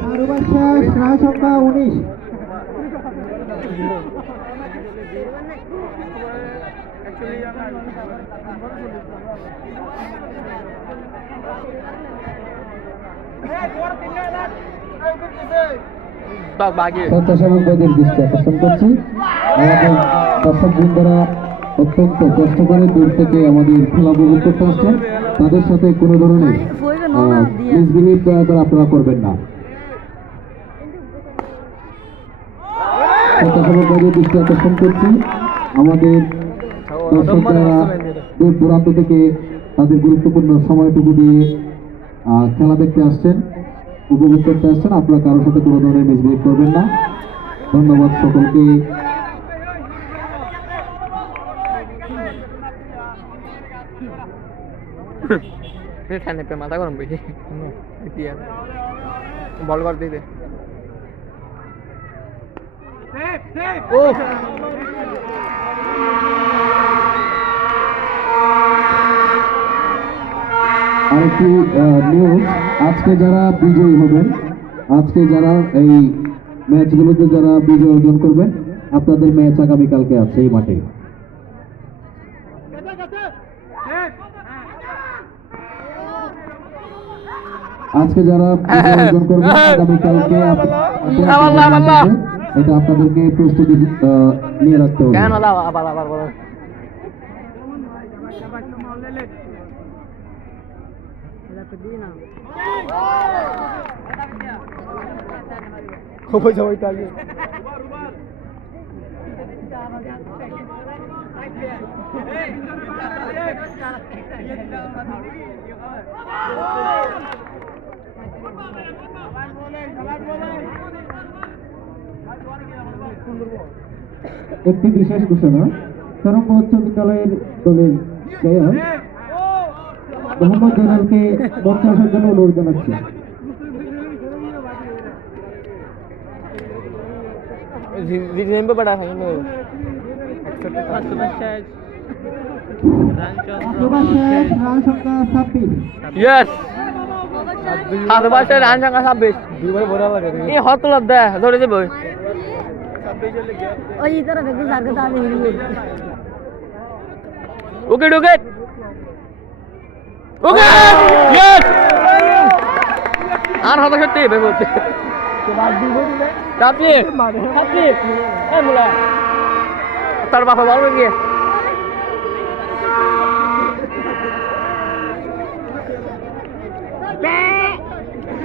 সর্বশেষ রান সংখ্যা 19। স্বেচ্ছাসেবকদের দৃষ্টি আকর্ষণ করছি, আমাদের দর্শক বৃন্দরা অত্যন্ত কষ্ট করে দূর থেকে আমাদের খেলা উপভোগ করতে আসছেন, তাদের সাথে কোনো ধরনের মিসবিহেভ দয়া করে আপনারা করবেন না। স্বেচ্ছাসেবকদের দৃষ্টি আকর্ষণ করছি, আমাদের দর্শকরা দূর দূরান্ত থেকে তাদের গুরুত্বপূর্ণ সময়টুকু দিয়ে খেলা দেখতে আসছেন, উপভোগ করতে আসছেন, আপনারা কারোর সাথে কোনো ধরনের মিসবিহেভ করবেন না। ধন্যবাদ সকলকে। মাথা গরম বেশি বল কর দিতে আরেকটি নিউজ, আজকে যারা বিজয়ী হবেন, আজকে যারা এই ম্যাচগুলোতে যারা বিজয় অর্জন করবেন, আপনাদের ম্যাচ আগামীকালকে আছে এই মাঠে। আজকে যারা বিজয় অর্জন করবেন আগামীকালকে এটা আপনাদেরকে প্রস্তুতি নিয়ে রাখতে হবে। একটি বিশেষ ঘোষণা, তরঙ্গ উচ্চ বিদ্যালয়ের দলের প্লেয়ার মোহাম্মদ জেনালকে মঞ্চে আসার জন্য অনুরোধ জানাচ্ছি। রান সংখ্যা 26। রান সংখ্যা 26 হতলার দে ধরে দেব ওকে ঢুকে ওকে আর হতো সত্যি বেবতে চাপলি চাপলি এই মুলা তার বাবা বলবে গিয়ে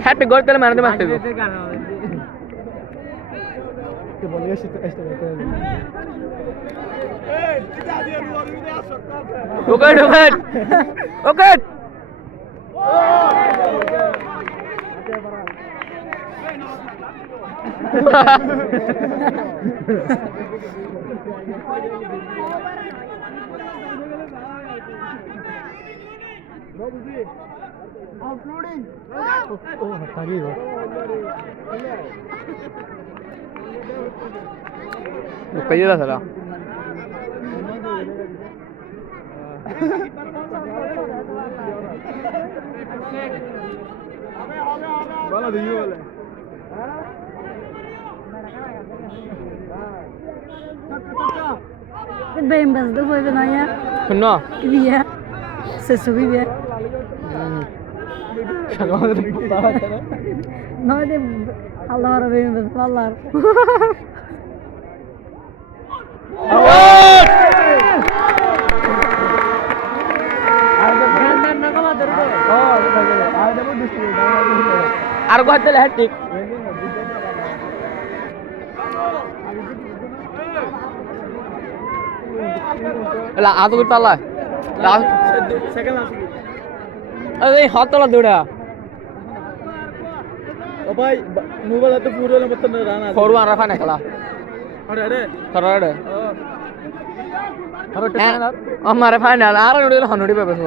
হ্যাপি গোল তেলে মারতে মারতে ওকে ওকে ওকে कैसा था वाला दियो वाला बेम बस दो कोई बनाया सुनो भी है से सुबह भी है ना दे अल्लाह रबे बस अल्लाह আর কত হ্যাট্রিক লা আদু তালা সেকেন্ড আছে এই হতলা দৌড়া ও ভাই মোবাইল তো পুরো মত রান আছে ফরওয়া রাখা না খেলা আরে আরে আরে हमारे फाइनल आ रहा है हनुड़ी पे बस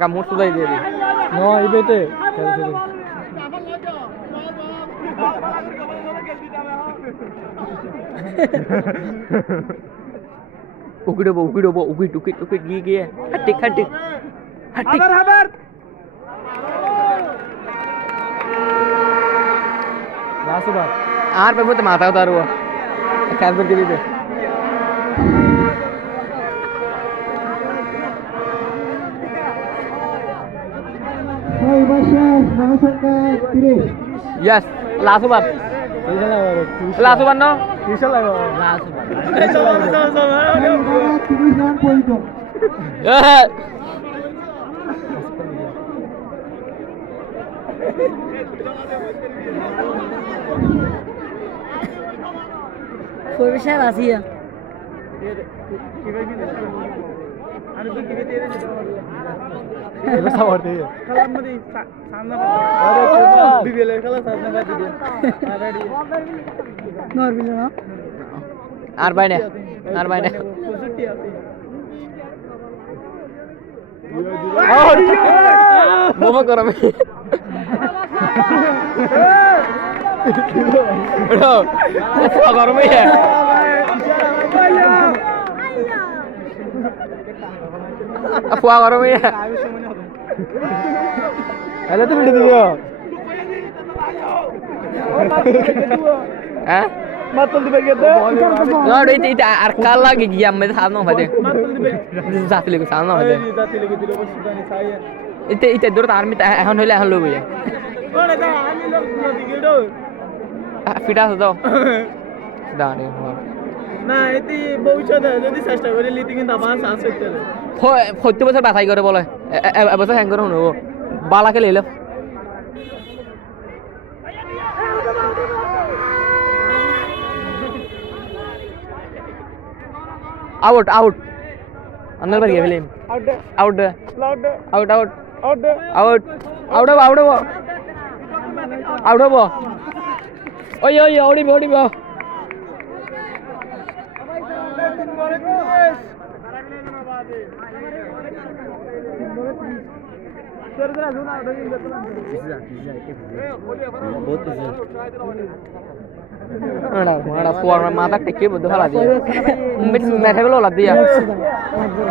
का मुंह सुधाई दे रही नो ये बेटे Ukit apa? Ukit gigi ya. Hatik. Habar. Nasubar. Ar pe bote mata utar hua. Cancel कर दे. ছয় বছর রান সংখ্যা 30 Yes. Lasubar. Lasubar no? Run 30 run পরিত Eh. পরিবেশের আসিয়া নরবিল না Ar bay ne? Momo karo me. Bro, apa karo me ya? Apa karo me ya? Ada tuh video dia. Hah? মাতল দিবে গেতে No, itu arkal lagi giam me সামনে হবে। জাতি লেগে সামনে হবে। জাতি লেগে দিল সুদানি সাইয়া Itu দূর আর্মি এখন হইলে এখন লইব। ওরে দা আমি লোক দিকে ডো ফিটা আছে তো। দাঁড়ে। না এটি ভবিষ্যতে যদি চেষ্টা করে লিতে কিন্তু আমার চান্স হইতে প্রত্যেক বছর বাছাই করে বলে এবছর হ্যাং করে শুনবো বালাকে লইল আউট আন্দার বাড়ি গিয়ে ফেলিম আউট হব ওই ওড়িব মাথা টেকে বুদ্ধ ফেলা দিয়ে মেঠে বেলা ওলাদ দিয়া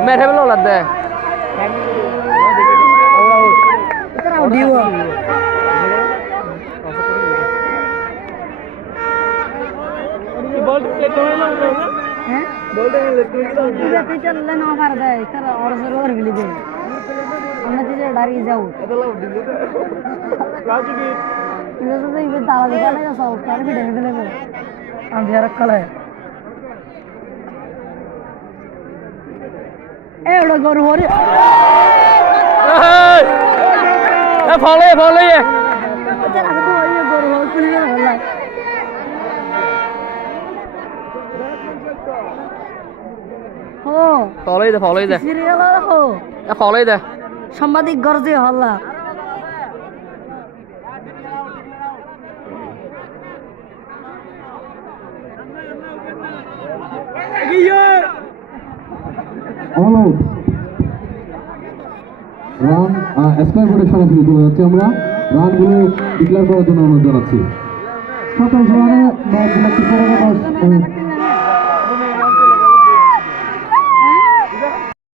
মেঠে বেলা ওলাদ দে দাঁড়িয়ে যাও তালা দিকে সব ফিটে ফেলে আমি আর কলায় এওড়া গরু হরে ফলে গরু হরে তুলে হল্লা ও ফলে দে সিরিয়াল দেখো ফলে দে সাংবাদিক গর্জে হল্লা অল আউট রান স্কয়ার বোর্ডে সরাসরি চলে যাচ্ছে আমরা রানগুলো ডিক্লেয়ার করার জন্য অনুরোধ জানাচ্ছি 27 রানে ম্যাচ